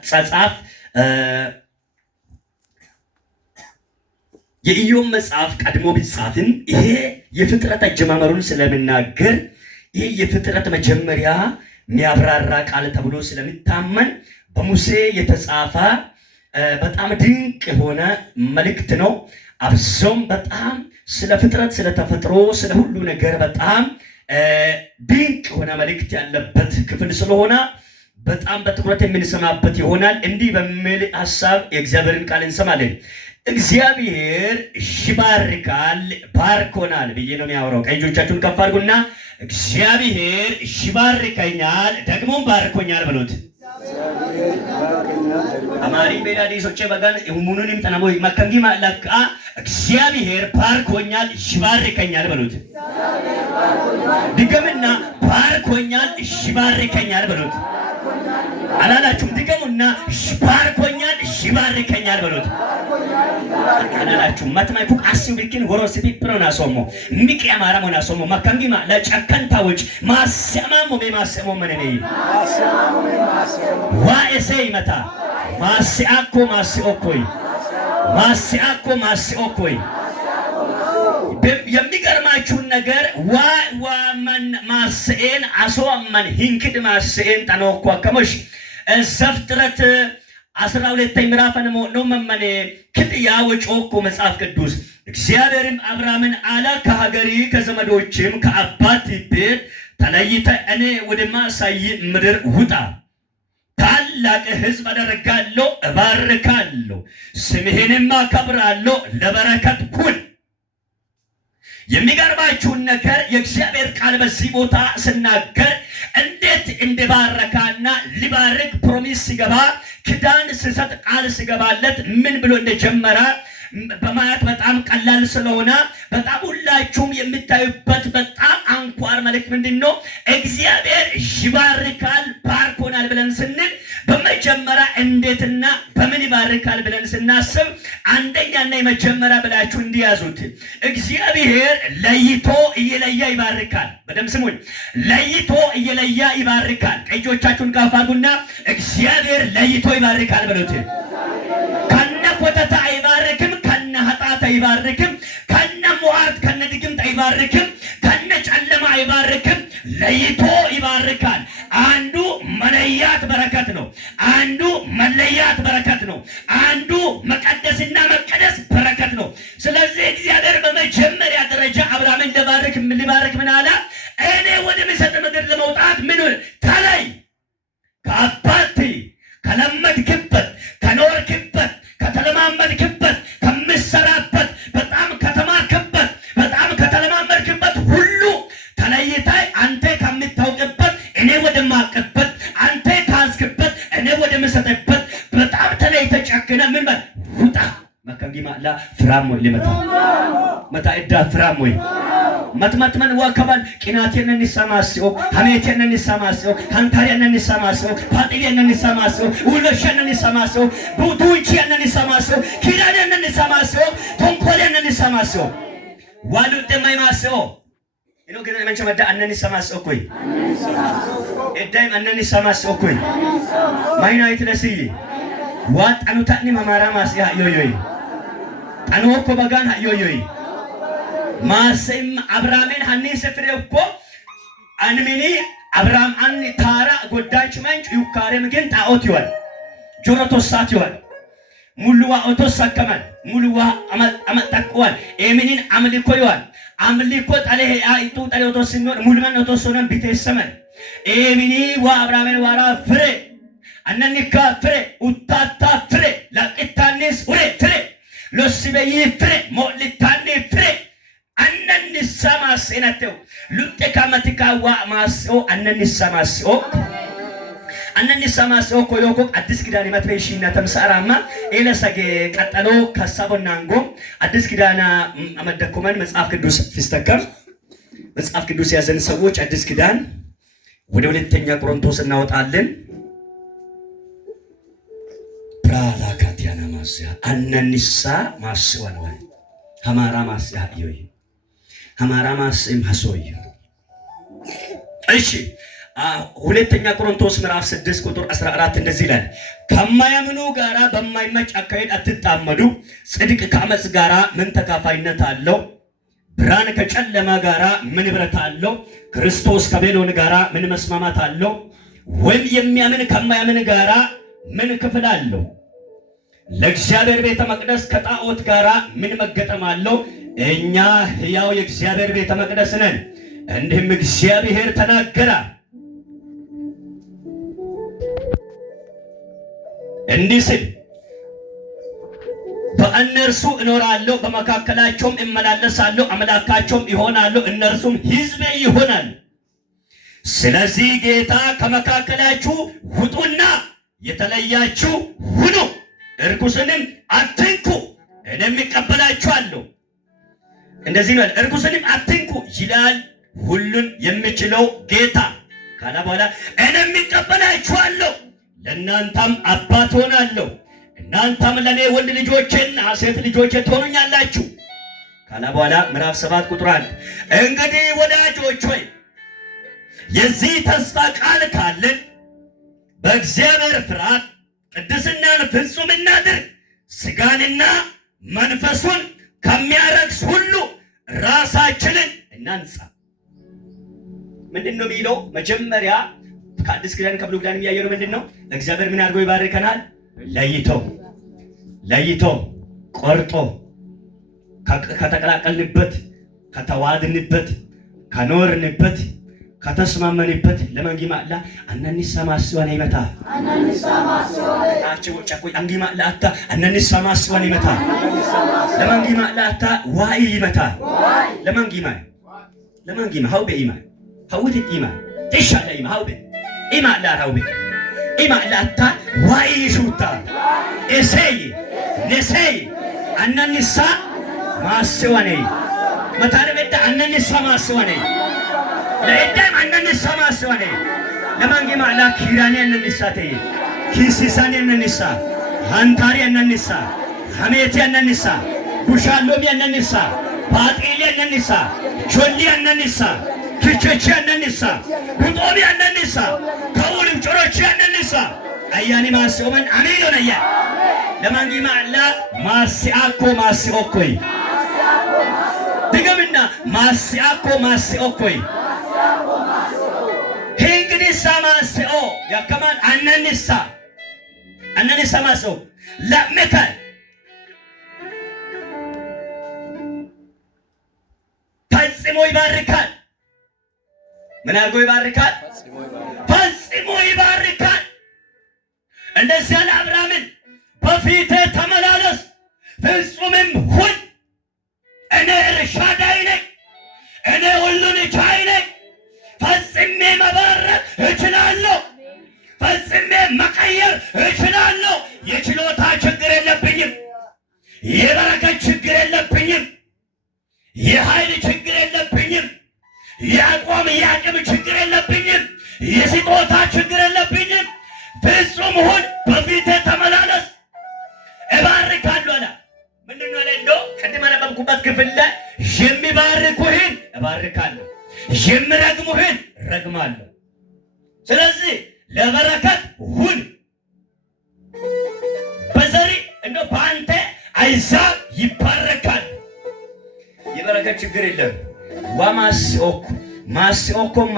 አጻጻፍ የኢዮብ መጽሐፍ ቀድሞ ቢጻፍም ይሄ የፍጥረት አጀማመሩን ስለምናገር ይሄ የፍጥረት መጀመሪያ የሚያብራራ ቃል ተብሎ ስለሚታመን በሙሴ የተጻፈ በጣም ድንቅ የሆነ መልእክት ነው። አብዞም በጣም ስለ ፍጥረት፣ ስለ ተፈጥሮ፣ ስለ ሁሉ ነገር በጣም ድንቅ የሆነ መልእክት ያለበት ክፍል ስለሆነ በጣም በትኩረት የምንሰማበት ይሆናል። እንዲህ በሚል ሐሳብ የእግዚአብሔርን ቃል እንሰማለን። እግዚአብሔር ይባርካል፣ ባርኮናል ብዬ ነው የሚያወራው። ቀኝ እጆቻችሁን ከፍ አድርጉና እግዚአብሔር ይባርከኛል ደግሞም ባርኮኛል በሉት። አማሪ ቤላዲ ሶቼ በጋን ሁሙኑንም ተናሞ ማከንጊ ማለካ እግዚአብሔር ባርኮኛል ይባርከኛል በሉት። ድገምና ባርኮኛል ይባርከኛል በሉት። አላላችሁም? ድገሙና ባርኮኛል ይባርከኛል በሉት። አላላችሁም? ማትማይኩ አሲው ቢኪን ወሮሲቲ ፕሮና ሶሞ ሚቂ አማራ ሞና ሶሞ ማካንጊማ ለጨከንታዎች ማሰማሞ በማሰሞ መነኔ ዋኤሴ ይመታ ማሲአኮ ማሲኦኮይ ማሲአኮ ማሲኦኮይ የሚገርማችሁን ነገር ዋማን ማስኤን አሶማን ሂንክድ ማስኤን ተኖኮ አከመሽ ዘፍጥረት 12 ምዕራፍ ነው መመኔ ክድያ ወጮኮ መጽሐፍ ቅዱስ እግዚአብሔርም አብርሃምን አለ ከሀገሪ ከዘመዶችም ከአባት ቤት ተለይተ እኔ ወደማሳይ ምድር ውጣ ታላቅ ሕዝብ አደርጋለሁ እባርካለሁ ስምህንም አከብራለሁ ለበረከት ሁን። የሚገርማችሁን ነገር የእግዚአብሔር ቃል በዚህ ቦታ ስናገር እንዴት እንደባረካና ሊባርክ ፕሮሚስ ሲገባ ክዳን ሲሰጥ ቃል ሲገባለት ምን ብሎ እንደጀመረ በማየት በጣም ቀላል ስለሆነ በጣም ሁላችሁም የምታዩበት በጣም አንኳር መልእክት ምንድነው? እግዚአብሔር ይባርካል ባርኮናል ብለን ስንል በመጀመሪያ እንዴትና በምን ይባርካል ብለን ስናስብ አንደኛና የመጀመሪያ ብላችሁ እንዲያዙት እግዚአብሔር ለይቶ እየለያ ይባርካል። በደም ስሙኝ፣ ለይቶ እየለያ ይባርካል። እጆቻችሁን ከፍ አድርጉና እግዚአብሔር ለይቶ ይባርካል በሉት። ከነ ኮተታ አይባርክም፣ ከነ ኃጢአት አይባርክም፣ ከነ ሟርት ከነ ድግምት አይባርክም፣ ከነ ጨለማ አይባርክም። ለይቶ ይባርካል። አንዱ መለያት በረከት ነው። አንዱ መለያት በረከት ነው። አንዱ መቀደስና መቀደስ በረከት ነው። ስለዚህ እግዚአብሔር በመጀመሪያ ደረጃ አብርሃምን ሊባርክ ምን አለ? እኔ ወደ ምሰጥ ምድር ለመውጣት ምን ተለይ፣ ከአባት ከለመድክበት ከኖርክበት ከተለማመድክበት ከምሰራበት በጣም ከተማርክበት በጣም ከተለማመድክበት ሁሉ ተለይታይ አንተ ከምታውቅበት እኔ ወደማውቅበት አንተ ካስክበት እኔ ወደምሰጥበት በጣም ተለይተ ጨክነ ምን በል ውጣ። መከንጊማ ላ ፍራም ወይ ለመታ መታ እዳ ፍራም ወይ መትመትመን ወከባል ቂናቴነን ይሰማስኦ ሐሜቴነን ይሰማስኦ ካንታሪያነን ይሰማስኦ ፓጥየነን ይሰማስኦ ውለሸነን ይሰማስኦ ቡቱንቺያነን ይሰማስኦ ኪዳነነን ይሰማስኦ ቶንኮሌነን ይሰማስኦ ዋሉጤ ማይማስኦ ኢኖ ግን መንቸ መዳ አነን ይሰማስኦ ኮይ እዳይም አነን ይሰማስኦ ኮይ ማይናይት ለሲ ዋጣኑታኒ ማማራ ማስያ ዮዮይ ጣኖኮ በጋን ዮዮይ ማሰም አብርሃምን ሀኒ ሰፍሬኮ አንሚኒ አብርሃም አን ታራ ጎዳች መንጭ ዩካሬም ግን ጣዖት ይዋል ጆሮቶሳት ይዋል ሙሉዋ ኦቶሳከማል ሙሉዋ አመጣቋል ኤሚኒን አምልኮ ይዋል አምልኮ ጣለ አይጡ ጣለ ኦቶስኖር ሙሉማን ኦቶሶነን ቢተሰመን ኤሚኒ ዋ አብርሃምን ዋራ ፍሬ አነኒካ ፍሬ ኡታታ ፍሬ ላቅታኒስ ፍሬ ፍሬ ሎሲበይ ፍሬ ሞልታኒ ፍሬ አነን ሰማስነተው ሉጤ ካመቲካዋ ማስኦ አነን ሰማስኦ አነን ሰማስኦ ኮዮኮ አዲስ ኪዳን መትበሽና ተምሳራማ ኤለሰገ ቀጠሎ ከሳቦናንጎ አዲስ ኪዳና አመደኩመን መጽሐፍ ቅዱስ ፍስተከም መጽሐፍ ቅዱስ ያዘን ሰዎች አዲስ ኪዳን ወደ ሁለተኛ ቆሮንቶስ እናወጣለን። ብራላካቲያና ማስያ አነንሳ ማስዋ ነው ሐማራ ማስያ ይይ ሐማራ ማስም ሐሶይ እሺ ሁለተኛ ቆሮንቶስ ምዕራፍ 6 ቁጥር 14 እንደዚህ ይላል፣ ከማያምኑ ጋራ በማይመች አካሄድ አትጣመዱ። ጽድቅ ከአመፅ ጋራ ምን ተካፋይነት አለው? ብርሃን ከጨለማ ጋራ ምን ህብረት አለው? ክርስቶስ ከቤሎን ጋራ ምን መስማማት አለው? ወይም የሚያምን ከማያምን ጋራ ምን ክፍል አለው? ለእግዚአብሔር ቤተ መቅደስ ከጣዖት ጋራ ምን መገጠም አለው? እኛ ሕያው የእግዚአብሔር ቤተ መቅደስ ነን። እንዲህም እግዚአብሔር ተናገረ እንዲህ ሲል፣ በእነርሱ እኖራለሁ፣ በመካከላቸውም እመላለሳለሁ፣ አምላካቸውም ይሆናለሁ፣ እነርሱም ሕዝቤ ይሆናል። ስለዚህ ጌታ ከመካከላችሁ ውጡና የተለያችሁ ሁኑ፣ እርኩስንም አትንኩ፣ እኔም እቀበላችኋለሁ። እንደዚህ ነው፣ እርኩስንም አትንኩ ይላል ሁሉን የሚችለው ጌታ። ካላ በኋላ እኔም እቀበላችኋለሁ፣ ለእናንተም አባት ሆናለሁ፣ እናንተም ለእኔ ወንድ ልጆቼና ሴት ልጆቼ ትሆኑኛላችሁ። ካላ በኋላ ምዕራፍ 7 ቁጥር 1 እንግዲህ ወዳጆች ሆይ የዚህ ተስፋ ቃል ካለን በእግዚአብሔር ፍርሃት ቅድስናን ፍጹም እናድርግ፣ ሥጋንና መንፈሱን ከሚያረክስ ሁሉ ራሳችንን እናንጻ። ምንድን ነው የሚለው? መጀመሪያ ከአዲስ ኪዳን ከብሉይ ኪዳን የሚያየው ምንድን ነው? እግዚአብሔር ምን አድርጎ ይባርከናል? ለይቶ ቆርጦ ከተቀላቀልንበት፣ ከተዋድንበት፣ ከኖርንበት፣ ከተስማመንበት ለመንጊማላ አናንሳ ማስዋን ይመታ አናንሳ ወጫቆይ አንጊማላ አታ አናንሳ ማስዋን ይመታ ለመንጊማላ አታ ዋይ ይመታ ለመንጊማ ሀውቤ ኢማ ሀውት ኢማ ተሻለ ኢማ ሀውቤ ኢማ ላራውቤ ኢማ ላታ ዋይ ሹታ ኤሴይ ነሴይ አናንሳ ማስዋን መታረበዳ አናንሳ ማስዋን ለእዳም አናንሳ ማስዋን ለማንጊማ ላ ኪራኔ አናንሳ ተይ ኪሲሳኔ አናንሳ አንታሪ አናንሳ ሐሜቴ አናንሳ ጉሻሎሚ አናንሳ ባጢሊ አናንሳ ጆሊ አናንሳ ክቸቺ አናንሳ ጉጦቢ አናንሳ ከውልም ጮሮቺ አናንሳ አያኒ ማስኦመን አሜን ሆነያ ለማንጊማ ላ ማሲኦኮይ ድገምና ማሲኦኮይ እንግዲህ ማስኦ ያከማን አናንሳ ማስኦ ለመካል ፈጽሞ ይባርካል። ምን አድርጎ ይባርካል? ፈጽሞ ይባርካል። እንደዚህ ያለ አብርሃምን በፊቴ ተመላለስ ፍጹምም ሁን፣ እኔ ኤልሻዳይ ነኝ፣ እኔ ሁሉን ቻይ ነኝ፣ ፈጽሜ መባረክ እችላለሁ፣ ፈጽሜ መቀየር እችላለሁ። የችሎታ ችግር የለብኝም፣ የበረከት ችግር የለብኝም፣ የኃይል ችግር የለብኝም፣ የአቅም ችግር የለብኝም፣ የስጦታ ችግር የለብኝም። ፍጹም ሁን፣ በፊቴ ተመላለስ፣ እባርካለሁ አለ። ምንድን ነው እንደው ቅድም ያነበብኩበት ክፍል ላይ የሚባርኩህን እባርካለሁ፣ የሚረግሙህን ረግማለሁ። ስለዚህ ለበረከት ሁን። በዘሪ እንደው በአንተ አይዛብ ይባረካል። የበረከት ችግር የለም። ማስኦኮም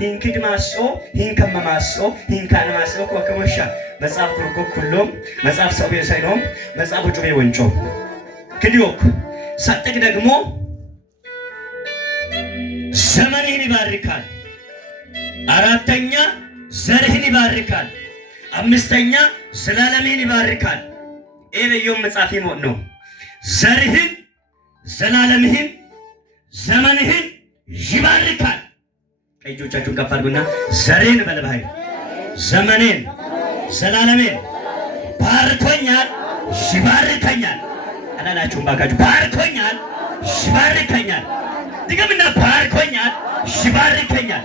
ሂንክድ ማስኦ ሂንከመ ማስኦ ሂንካነ ማስኦ ኮከመሻ መጽሐፍ ኩሎም መጽሐፍ ሰው የሳይኖም መጽሐፍ ጩቤ ወንጮ ክዲዮክ ሰጥቅ ደግሞ ዘመንህን ይባርካል። አራተኛ ዘርህን ይባርካል። አምስተኛ ዘላለምህን ይባርካል። ኤበዮም መጽሐፍ ነው። ዘርህን፣ ዘላለምህን፣ ዘመንህን ይባርካል። እጆቻችሁን ከፍ አድርጉና ዘሬን በለባይ ዘመኔን፣ ዘላለሜን ባርኮኛል፣ ይባርከኛል አላላችሁም? ባካችሁ ባርኮኛል፣ ይባርከኛል። ድገምና ባርኮኛል፣ ይባርከኛል።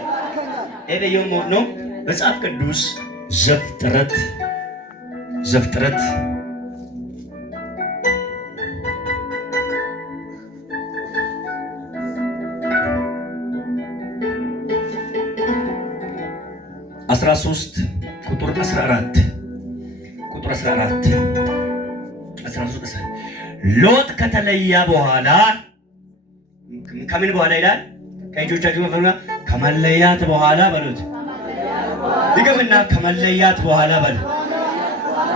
ኤበዮም ነው መጽሐፍ ቅዱስ ዘፍጥረት 13 ቁጥር 14 ሎጥ ከተለየ በኋላ ከምን በኋላ ይላል? ከእጆቻችሁ መፈሩና ከመለያት በኋላ በሉት። ድገምና ከመለያት በኋላ በሉት።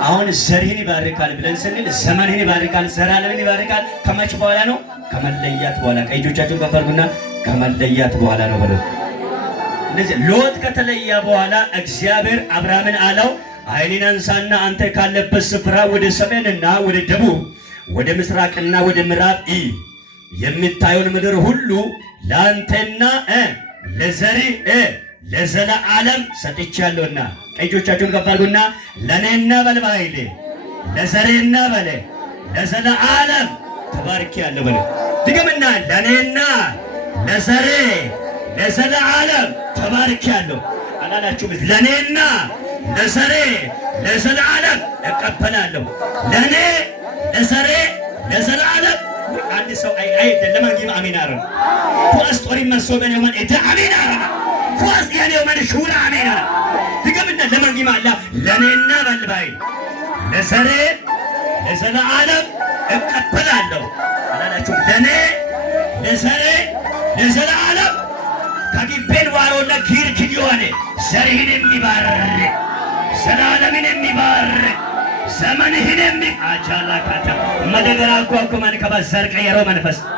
አሁን ዘርህን ይባርካል ብለን ስንል ዘመንህን ይባርካል፣ ዘላለምን ይባርካል። ከመቼ በኋላ ነው? ከመለያት በኋላ። ከእጆቻችሁ መፈሩና ከመለያት በኋላ ነው በሉት። እንደዚህ ሎጥ ከተለየ በኋላ እግዚአብሔር አብርሃምን አለው ዓይንህን አንሳና አንተ ካለበት ስፍራ ወደ ሰሜንና ወደ ደቡብ ወደ ምስራቅና ወደ ምዕራብ የምታየውን ምድር ሁሉ ለአንተና ለዘሪ ለዘለዓለም ሰጥቻለሁና። እጆቻችሁን ከፍ አድርጉና ለኔና በልባይሌ ለዘሬና በለ ለዘለዓለም ተባርኬአለሁ በለ። ድገምና ለኔና ለዘሬ ለዘለዓለም ተባርኬአለሁ አላላችሁም? ለኔና ለዘሬ ለዘለዓለም እቀበላለሁ። ለኔ ለዘሬ ለዘለዓለም አንድ ሰው አይደለም አንጊ አሜን አረ ፖስቶሪ መስሎበን የሆነ እደ አሜን አረ ፖስት ያለው ማን ሹራ አሜን አረ ድገምና ለማንጊ ማላ ለኔና በልባይ ለዘሬ ለዘለዓለም እቀበላለሁ አላላችሁም? ለኔ ለዘሬ ለዘለዓለም ከግቤን ዋሮና ኪርክን የሆነ ዘርህን የሚባርክ ዘላለምን የሚባርክ ዘመንህን አቻላካታ መደገራ እኮ ማን ከበዘር ቀየረው መንፈስ